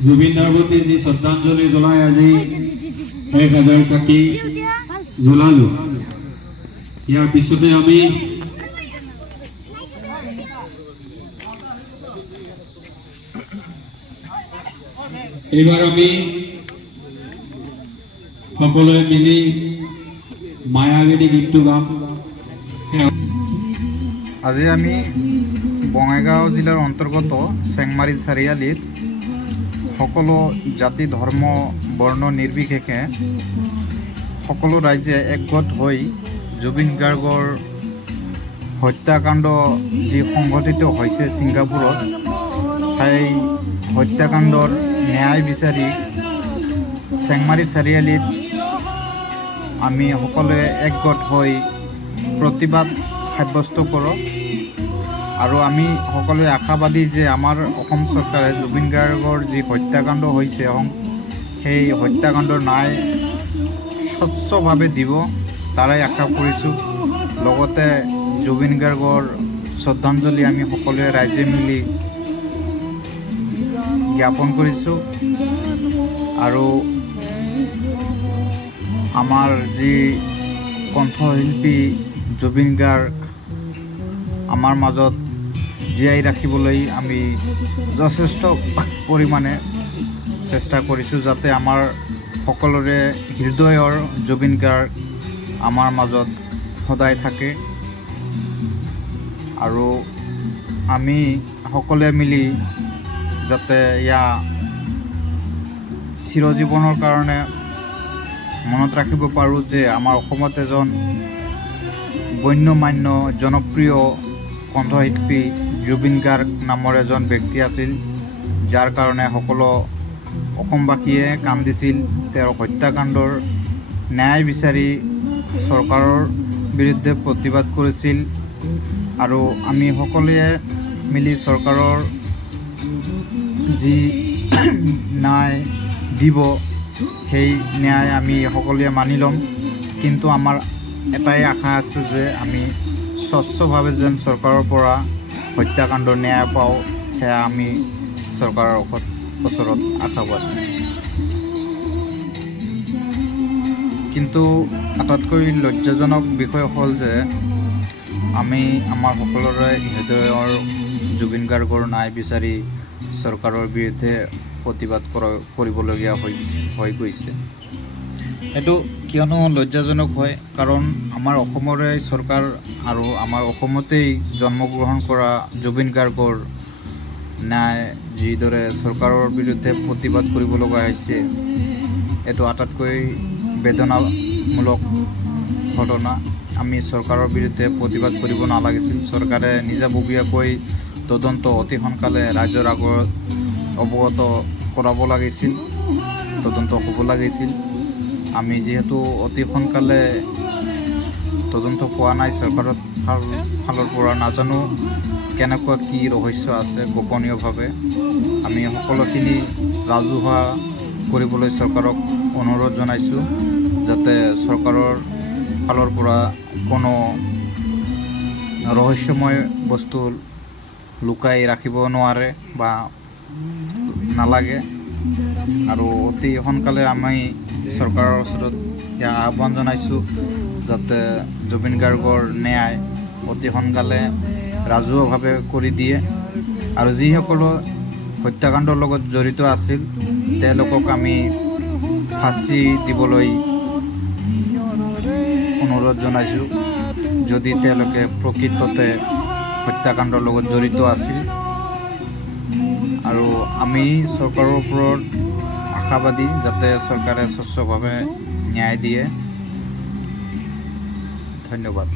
জুবিনদাৰ প্ৰতি যি শ্ৰদ্ধাঞ্জলি জ্বলাই আজি 1000 চাকি জ্বলালো। ইয়াৰ পিছতে আমি এইবাৰ আমি সকলোৱে মিলি মায়াবিনী গীতটো গাম। আজি আমি বঙাইগাঁও জিলাৰ অন্তৰ্গত চেংমাৰী চাৰিআলিত সকলো জাতি ধৰ্ম বৰ্ণ নিৰ্বিশেষে সকলো ৰাইজে একগোট হৈ জুবিন গাৰ্গৰ হত্যাকাণ্ড যি সংঘটিত হৈছে ছিংগাপুৰত, সেই হত্যাকাণ্ডৰ ন্যায় বিচাৰি চেংমাৰী চাৰিআলিত আমি সকলোৱে একগোট হৈ প্ৰতিবাদ সাব্যস্ত কৰোঁ। আৰু আমি সকলোৱে আশাবাদী যে আমাৰ অসম চৰকাৰে জুবিন গাৰ্গৰ যি হত্যাকাণ্ড হৈছে সেই হত্যাকাণ্ডৰ ন্যায় স্বচ্ছভাৱে দিব, তাৰে আশা কৰিছোঁ। লগতে জুবিন গাৰ্গৰ শ্ৰদ্ধাঞ্জলি আমি সকলোৱে ৰাইজে মিলি জ্ঞাপন কৰিছোঁ। আৰু আমাৰ যি কণ্ঠশিল্পী জুবিন গাৰ্গ আমাৰ মাজত জীয়াই ৰাখিবলৈ আমি যথেষ্ট পৰিমাণে চেষ্টা কৰিছোঁ, যাতে আমাৰ সকলোৰে হৃদয়ৰ জুবিন গাৰ্গ আমাৰ মাজত সদায় থাকে। আৰু আমি সকলোৱে মিলি যাতে চিৰজীৱনৰ কাৰণে মনত ৰাখিব পাৰোঁ যে আমাৰ অসমত এজন গণ্যমান্য জনপ্ৰিয় কণ্ঠশিল্পী জুবিন গাৰ্গ নামৰ এজন ব্যক্তি আছিল, যাৰ কাৰণে সকলো অসমবাসীয়ে কান্দিছিল। তেওঁৰ হত্যাকাণ্ডৰ ন্যায় বিচাৰি চৰকাৰৰ বিৰুদ্ধে প্ৰতিবাদ কৰিছিল। আৰু আমি সকলোৱে মিলি চৰকাৰৰ যি ন্যায় দিব সেই ন্যায় আমি সকলোৱে মানি ল'ম। কিন্তু আমাৰ এটাই আশা আছে যে আমি স্বচ্ছভাৱে যেন চৰকাৰৰ পৰা হত্যাকাণ্ডৰ ন্যায় পাওঁ, সেয়া আমি চৰকাৰৰ ওচৰত আশাবাদী। কিন্তু আটাইতকৈ লজ্জাজনক বিষয় হ'ল যে আমি আমাৰ সকলোৰে হৃদয়ৰ জুবিন গাৰ্গৰ ন্যায় বিচাৰি চৰকাৰৰ বিৰুদ্ধে প্ৰতিবাদ কৰিবলগীয়া হৈ গৈছে। এইটো কিয়নো লজ্জাজনক হয়, কাৰণ আমাৰ অসমৰে চৰকাৰ আৰু আমাৰ অসমতেই জন্মগ্ৰহণ কৰা জুবিন গাৰ্গৰ ন্যায় যিদৰে চৰকাৰৰ বিৰুদ্ধে প্ৰতিবাদ কৰিব লগা হৈছে, এইটো আটাইতকৈ বেদনামূলক ঘটনা। আমি চৰকাৰৰ বিৰুদ্ধে প্ৰতিবাদ কৰিব নালাগিছিল। চৰকাৰে নিজাববীয়াকৈ তদন্ত অতি সোনকালে ৰাইজৰ আগত অৱগত কৰাব লাগিছিল, তদন্ত হ'ব লাগিছিল। আমি যিহেতু অতি সোনকালে তদন্ত পোৱা নাই চৰকাৰৰ ফালৰ পৰা, নাজানো কেনেকুৱা কি ৰহস্য আছে গোপনীয়ভাৱে। আমি সকলোখিনি ৰাজহুৱা কৰিবলৈ চৰকাৰক অনুৰোধ জনাইছোঁ, যাতে চৰকাৰৰ ফালৰ পৰা কোনো ৰহস্যময় বস্তু লুকাই ৰাখিব নোৱাৰে বা নালাগে। আৰু অতি সোনকালে আমি চৰকাৰৰ ওচৰত আহ্বান জনাইছোঁ যাতে জুবিন গাৰ্গৰ ন্যায় অতি সোনকালে ৰাজহুৱাভাৱে কৰি দিয়ে। আৰু যিসকলো হত্যাকাণ্ডৰ লগত জড়িত আছিল তেওঁলোকক আমি ফাঁচি দিবলৈ অনুৰোধ জনাইছোঁ, যদি তেওঁলোকে প্ৰকৃততে হত্যাকাণ্ডৰ লগত জড়িত আছিল। আৰু আমি চৰকাৰৰ ওপৰত আশাবাদী যাতে চৰকাৰে স্বচ্ছভাৱে ন্যায় দিয়ে। ধন্যবাদ।